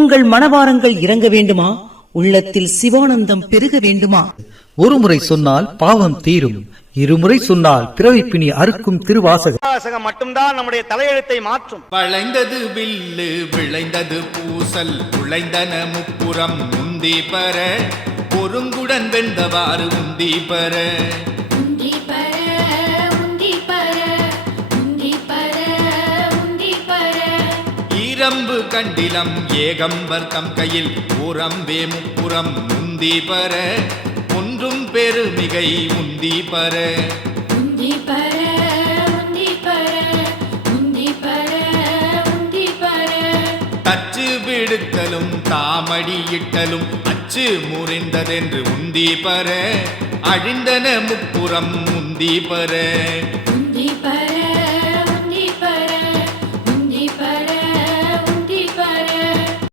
உங்கள் மனபாரங்கள் இறங்க வேண்டுமா? உள்ளத்தில் சிவானந்தம் பெருக வேண்டுமா? ஒருமுறை சொன்னால் பாவம் தீரும், இருமுறை சொன்னால் பிறவிப்பிணி அறுக்கும் திருவாசகம் மட்டும்தான் நம்முடைய தலையெழுத்தை மாற்றும். வளைந்தது வில்லு விளைந்தது பூசல் உழைந்தன முப்புறம் முந்தி பர பொருங்குடன் வெந்தவாறு உந்தி பர இரம்பு கண்டிலம் ஏகம்பர் தம் கையில் புறம்பே முப்புறம் முந்தி பர ஒன்றும் பெருமிகை உந்தி பர தச்சு விடுத்தலும் தாமடியிட்டலும் அச்சு முறிந்ததென்று உந்தி பர அழிந்தன முப்புறம் முந்தி பர